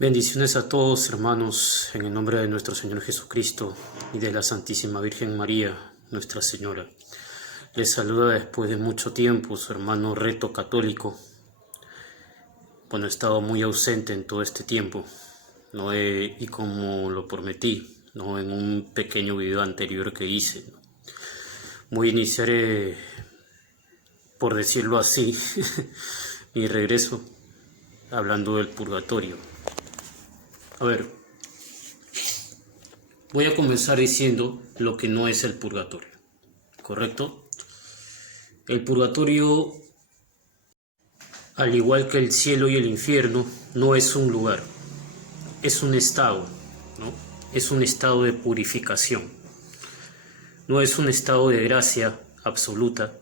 Bendiciones a todos, hermanos, en el nombre de nuestro Señor Jesucristo y de la Santísima Virgen María, Nuestra Señora. Les saluda después de mucho tiempo su hermano Reto Católico. Bueno, he estado muy ausente en todo este tiempo, y como lo prometí, en un pequeño video anterior que hice. Voy a iniciar, por decirlo así, mi regreso hablando del purgatorio. A ver, voy a comenzar diciendo lo que no es el purgatorio, ¿correcto? El purgatorio, al igual que el cielo y el infierno, no es un lugar, es un estado, ¿no? Es un estado de purificación. No es un estado de gracia absoluta,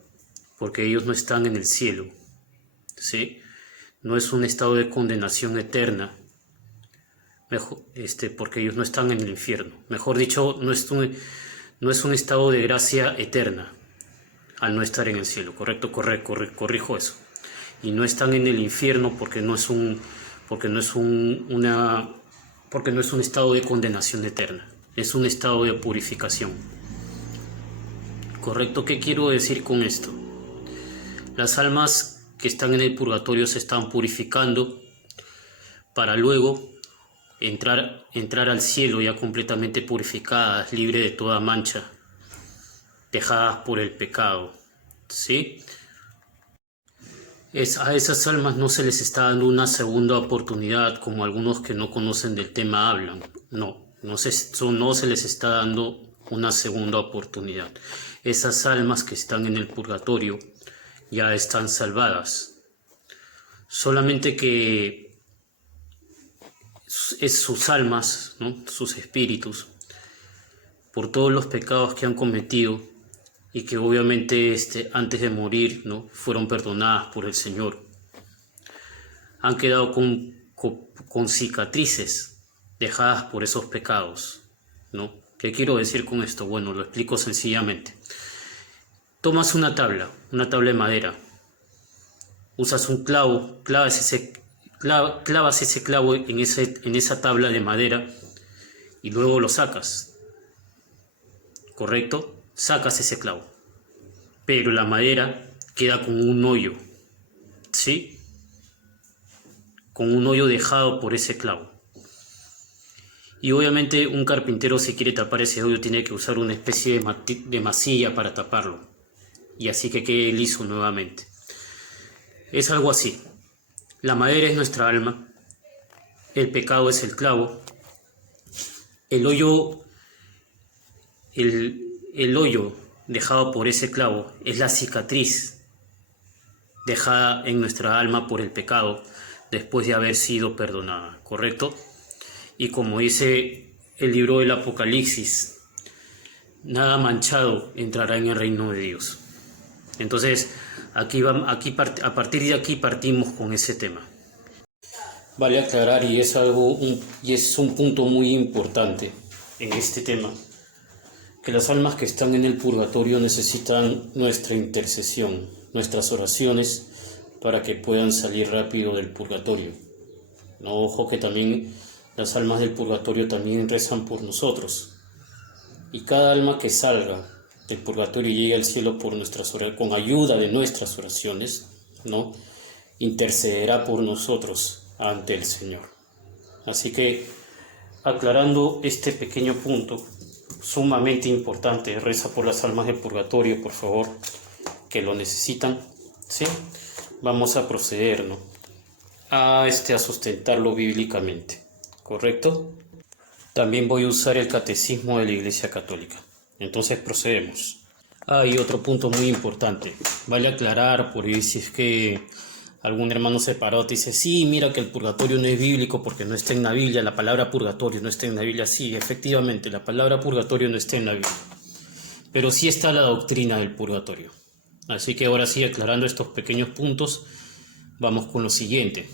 porque ellos no están en el cielo, ¿sí? No es un estado de condenación eterna, porque ellos no están en el infierno. Mejor dicho, no es un estado de gracia eterna al no estar en el cielo, ¿correcto? Corrijo eso. Y no están en el infierno porque no es un estado de condenación eterna, es un estado de purificación. ¿Correcto? ¿Qué quiero decir con esto? Las almas que están en el purgatorio se están purificando para luego entrar al cielo ya completamente purificadas, libre de toda mancha, dejadas por el pecado, ¿sí? A esas almas no se les está dando una segunda oportunidad, como algunos que no conocen del tema hablan. No se les está dando una segunda oportunidad. Esas almas que están en el purgatorio ya están salvadas. Solamente que sus almas, ¿no? Sus espíritus, por todos los pecados que han cometido y que obviamente antes de morir, ¿no? Fueron perdonadas por el Señor, han quedado con cicatrices dejadas por esos pecados, ¿no? ¿Qué quiero decir con esto? Bueno, lo explico sencillamente. Tomas una tabla de madera, usas un clavo, clavas ese clavo en esa tabla de madera y luego lo sacas, ¿correcto? Sacas ese clavo, pero la madera queda con un hoyo, ¿sí? Con un hoyo dejado por ese clavo. Y obviamente un carpintero, si quiere tapar ese hoyo, tiene que usar una especie de masilla para taparlo, y así que quede liso nuevamente. Es algo así. La madera es nuestra alma, el pecado es el clavo, el hoyo dejado por ese clavo es la cicatriz dejada en nuestra alma por el pecado después de haber sido perdonada, ¿correcto? Y como dice el libro del Apocalipsis, nada manchado entrará en el reino de Dios. Entonces, a partir de aquí partimos con ese tema. Vale aclarar, y es un punto muy importante en este tema, que las almas que están en el purgatorio necesitan nuestra intercesión, nuestras oraciones, para que puedan salir rápido del purgatorio. No, ojo que también las almas del purgatorio también rezan por nosotros. Y cada alma que salga del purgatorio y llegue al cielo con ayuda de nuestras oraciones, ¿no? Intercederá por nosotros ante el Señor. Así que, aclarando este pequeño punto sumamente importante, reza por las almas del purgatorio, por favor, que lo necesitan, ¿sí? Vamos a proceder, ¿no? a sustentarlo bíblicamente, ¿correcto? También voy a usar el catecismo de la Iglesia Católica. Entonces procedemos. Hay otro punto muy importante. Vale aclarar, por ahí si es que algún hermano separado te dice, sí, mira que el purgatorio no es bíblico porque no está en la Biblia, la palabra purgatorio no está en la Biblia. Sí, efectivamente, la palabra purgatorio no está en la Biblia, pero sí está la doctrina del purgatorio. Así que ahora sí, aclarando estos pequeños puntos, vamos con lo siguiente.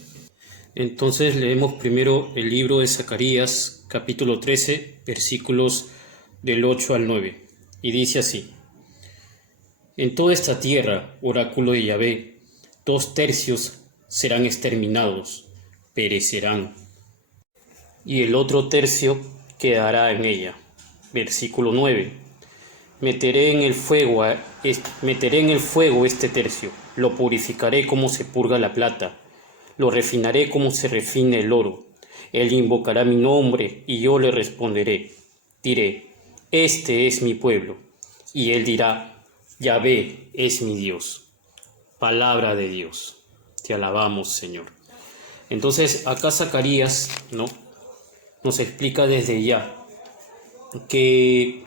Entonces leemos primero el libro de Zacarías, capítulo 13, versículos del 8 al 9, y dice así: En toda esta tierra, oráculo de Yahvé, 2/3 serán exterminados, perecerán. y el otro tercio quedará en ella. Versículo 9. Meteré en el fuego este tercio, lo purificaré como se purga la plata, lo refinaré como se refina el oro. Él invocará mi nombre y yo le responderé. Diré, este es mi pueblo. Y él dirá, Yahvé es mi Dios. Palabra de Dios. Te alabamos, Señor. Entonces, acá Zacarías, ¿no?, nos explica desde ya que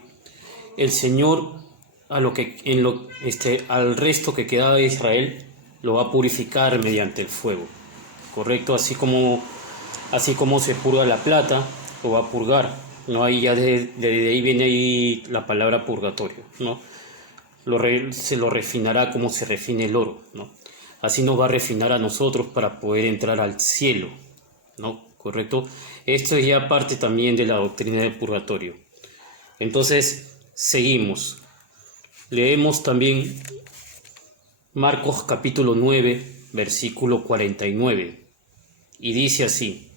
el Señor al resto que quedaba de Israel lo va a purificar mediante el fuego, correcto, así como se purga la plata, lo va a purgar, no, ahí ya de ahí viene ahí la palabra purgatorio, ¿no? Se lo refinará como se refina el oro, ¿no? Así nos va a refinar a nosotros para poder entrar al cielo, ¿no? Correcto. Esto es ya parte también de la doctrina del purgatorio. Entonces, seguimos. Leemos también Marcos capítulo 9, versículo 49. Y dice así: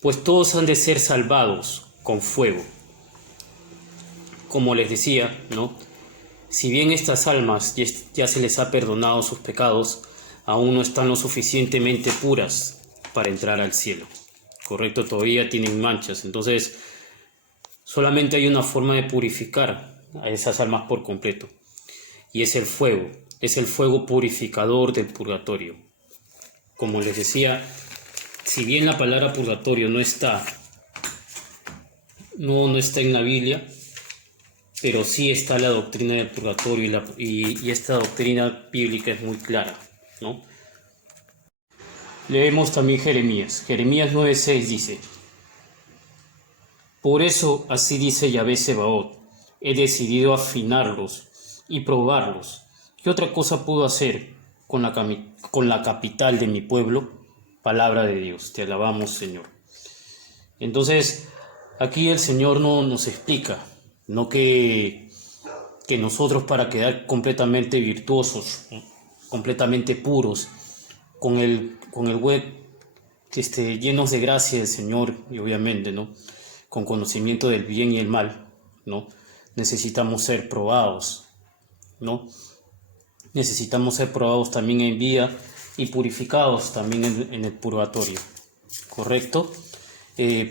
pues todos han de ser salvados con fuego. Como les decía, ¿no?, si bien estas almas ya se les ha perdonado sus pecados, aún no están lo suficientemente puras para entrar al cielo. Correcto, todavía tienen manchas. Entonces, solamente hay una forma de purificar a esas almas por completo, y es el fuego purificador del purgatorio. Como les decía, si bien la palabra purgatorio no está en la Biblia, pero sí está la doctrina del purgatorio y esta doctrina bíblica es muy clara, ¿no? Leemos también Jeremías 9:6 dice: por eso así dice Yahvé Sebaot, he decidido afinarlos y probarlos. ¿Qué otra cosa puedo hacer con la capital de mi pueblo? Palabra de Dios, te alabamos, Señor. Entonces, aquí el Señor no nos explica, no que nosotros, para quedar completamente virtuosos, completamente puros, con el web llenos de gracia del Señor, y obviamente, ¿no?, con conocimiento del bien y el mal, ¿no?, necesitamos ser probados, ¿no? Necesitamos ser probados también en vida y purificados también en el purgatorio, ¿correcto?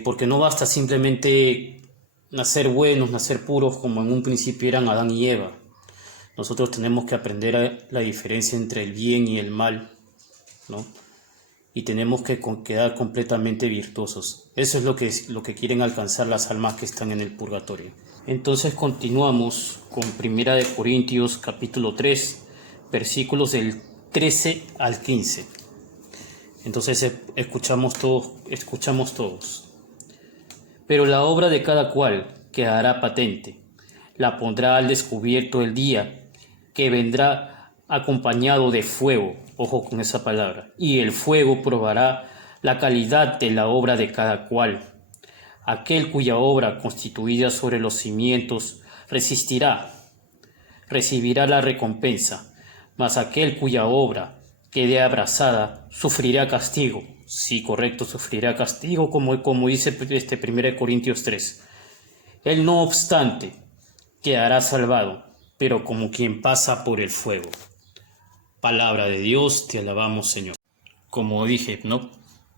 Porque no basta simplemente nacer buenos, nacer puros, como en un principio eran Adán y Eva. Nosotros tenemos que aprender la diferencia entre el bien y el mal, ¿no? Y tenemos que quedar completamente virtuosos. Eso es lo que quieren alcanzar las almas que están en el purgatorio. Entonces continuamos con 1 Corintios capítulo 3, versículos del 13 al 15. Entonces escuchamos todos. Pero la obra de cada cual quedará patente, la pondrá al descubierto el día que vendrá acompañado de fuego. Ojo con esa palabra. Y el fuego probará la calidad de la obra de cada cual. Aquel cuya obra constituida sobre los cimientos resistirá, recibirá la recompensa, mas aquel cuya obra quede abrasada sufrirá castigo. Sí, correcto, sufrirá castigo, como dice 1 Corintios 3. Él, no obstante, quedará salvado, pero como quien pasa por el fuego. Palabra de Dios, te alabamos, Señor. Como dije, ¿no?,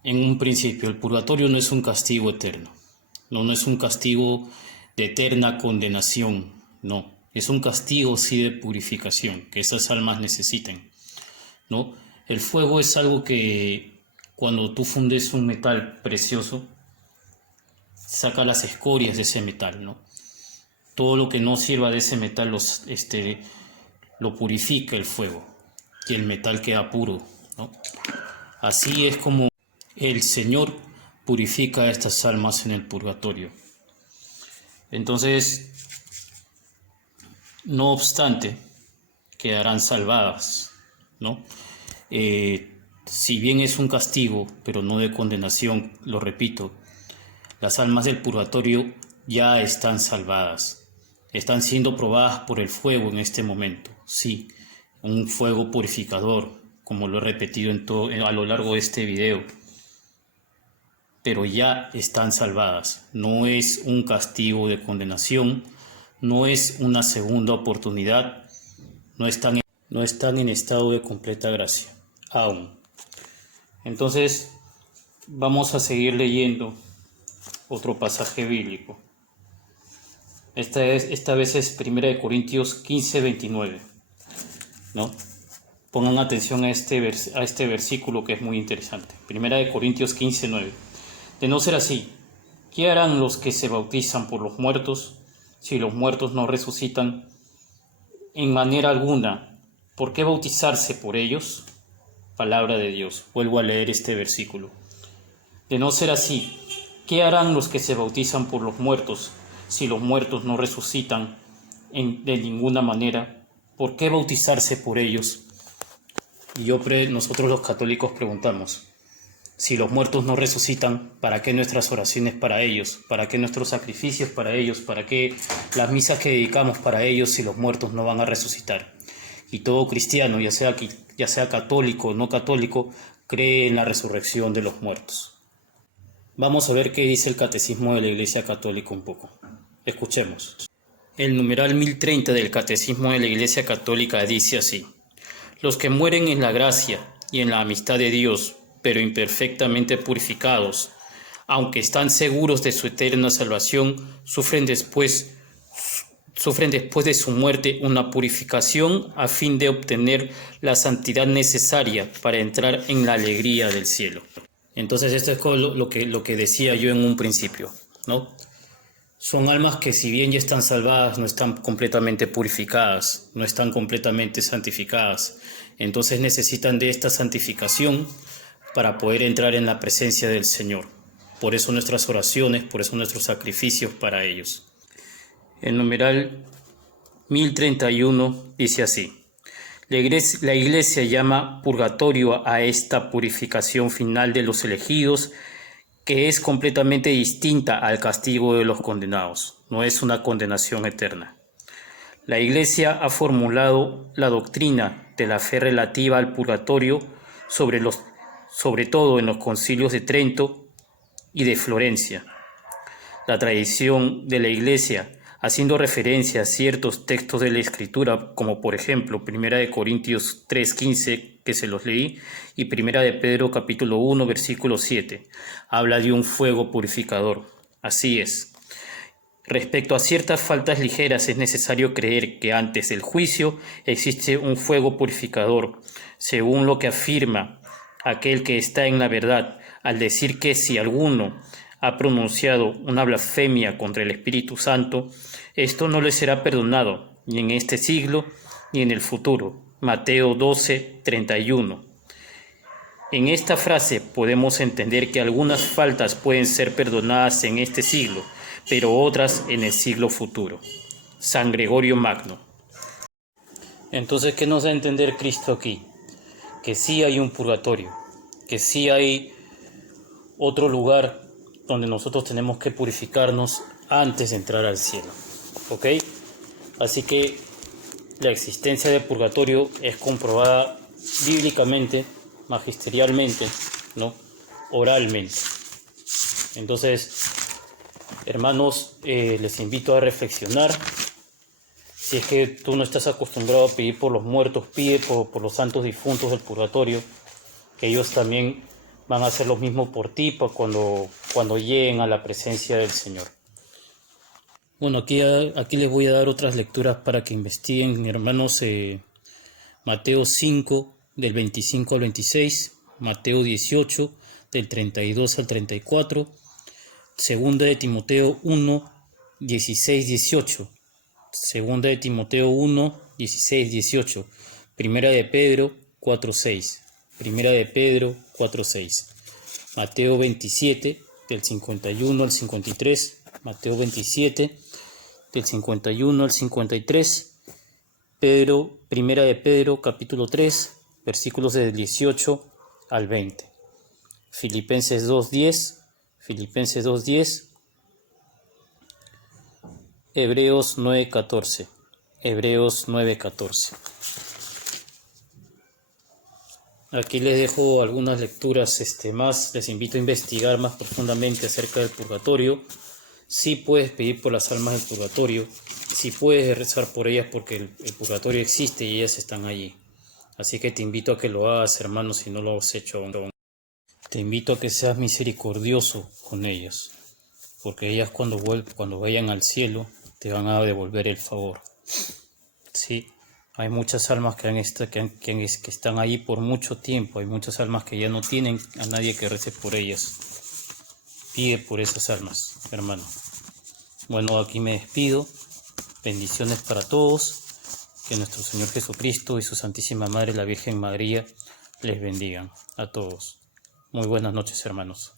en un principio, el purgatorio no es un castigo eterno. No es un castigo de eterna condenación, no. Es un castigo, sí, de purificación, que esas almas necesitan, ¿no? El fuego es algo que, cuando tú fundes un metal precioso, saca las escorias de ese metal, ¿no? Todo lo que no sirva de ese metal lo purifica el fuego y el metal queda puro, ¿no? Así es como el Señor purifica a estas almas en el purgatorio. Entonces, no obstante, quedarán salvadas, ¿no? Si bien es un castigo, pero no de condenación, lo repito, las almas del purgatorio ya están salvadas. Están siendo probadas por el fuego en este momento, sí, un fuego purificador, como lo he repetido a lo largo de este video. pero ya están salvadas. No es un castigo de condenación, no es una segunda oportunidad, no están en estado de completa gracia, aún. Entonces, vamos a seguir leyendo otro pasaje bíblico. Esta vez es 1 Corintios 15, 29, ¿no? Pongan atención a este versículo que es muy interesante. 1 Corintios 15, 9. De no ser así, ¿qué harán los que se bautizan por los muertos si los muertos no resucitan en manera alguna? ¿Por qué bautizarse por ellos? Palabra de Dios. Vuelvo a leer este versículo. De no ser así, ¿qué harán los que se bautizan por los muertos si los muertos no resucitan de ninguna manera? ¿Por qué bautizarse por ellos? Y nosotros los católicos preguntamos, si los muertos no resucitan, ¿para qué nuestras oraciones para ellos? ¿Para qué nuestros sacrificios para ellos? ¿Para qué las misas que dedicamos para ellos si los muertos no van a resucitar? Y todo cristiano, ya sea católico o no católico, cree en la resurrección de los muertos. Vamos a ver qué dice el Catecismo de la Iglesia Católica un poco. Escuchemos. El numeral 1030 del Catecismo de la Iglesia Católica dice así: los que mueren en la gracia y en la amistad de Dios, pero imperfectamente purificados, aunque están seguros de su eterna salvación, sufren después de su muerte una purificación a fin de obtener la santidad necesaria para entrar en la alegría del cielo. Entonces esto es lo que decía yo en un principio, ¿no? Son almas que, si bien ya están salvadas, no están completamente purificadas, no están completamente santificadas. Entonces necesitan de esta santificación para poder entrar en la presencia del Señor. Por eso nuestras oraciones, por eso nuestros sacrificios para ellos. El numeral 1031 dice así: la Iglesia llama purgatorio a esta purificación final de los elegidos, que es completamente distinta al castigo de los condenados, no es una condenación eterna. La Iglesia ha formulado la doctrina de la fe relativa al purgatorio, sobre todo en los concilios de Trento y de Florencia. La tradición de la Iglesia, haciendo referencia a ciertos textos de la Escritura, como por ejemplo 1 Corintios 3:15, que se los leí, y 1 Pedro capítulo 1, versículo 7, habla de un fuego purificador. Así es. Respecto a ciertas faltas ligeras, es necesario creer que antes del juicio existe un fuego purificador, según lo que afirma aquel que está en la verdad, al decir que si alguno ha pronunciado una blasfemia contra el Espíritu Santo, esto no le será perdonado, ni en este siglo, ni en el futuro. Mateo 12, 31. En esta frase podemos entender que algunas faltas pueden ser perdonadas en este siglo, pero otras en el siglo futuro. San Gregorio Magno. Entonces, ¿qué nos da a entender Cristo aquí? Que sí hay un purgatorio, que sí hay otro lugar donde nosotros tenemos que purificarnos antes de entrar al cielo. ¿Ok? Así que la existencia del purgatorio es comprobada bíblicamente, magisterialmente, ¿no? Oralmente. Entonces, hermanos, les invito a reflexionar. Si es que tú no estás acostumbrado a pedir por los muertos, pide por los santos difuntos del purgatorio, que ellos también van a hacer lo mismo por ti cuando lleguen a la presencia del Señor. Bueno, aquí les voy a dar otras lecturas para que investiguen, hermanos. Mateo 5, del 25 al 26, Mateo 18, del 32 al 34, Segunda de Timoteo 1, 16, 18, Segunda de Timoteo 1, 16, 18, Primera de Pedro 4, 6, Primera de Pedro 4, 6, Mateo 27, del 51 al 53, Mateo 27, del 51 al 53, Primera de Pedro capítulo 3, versículos del 18 al 20, Filipenses 2:10, Filipenses 2:10, Hebreos 9:14, Hebreos 9:14. Aquí les dejo algunas lecturas más. Les invito a investigar más profundamente acerca del purgatorio. Sí puedes pedir por las almas del purgatorio. Sí puedes rezar por ellas porque el purgatorio existe y ellas están allí. Así que te invito a que lo hagas, hermano, si no lo has hecho aún. Te invito a que seas misericordioso con ellas, porque ellas cuando vayan al cielo te van a devolver el favor. Sí, hay muchas almas que están ahí por mucho tiempo, hay muchas almas que ya no tienen a nadie que rece por ellas. Pide por esas almas, hermano. Bueno, aquí me despido. Bendiciones para todos. Que nuestro Señor Jesucristo y su Santísima Madre, la Virgen María, les bendigan a todos. Muy buenas noches, hermanos.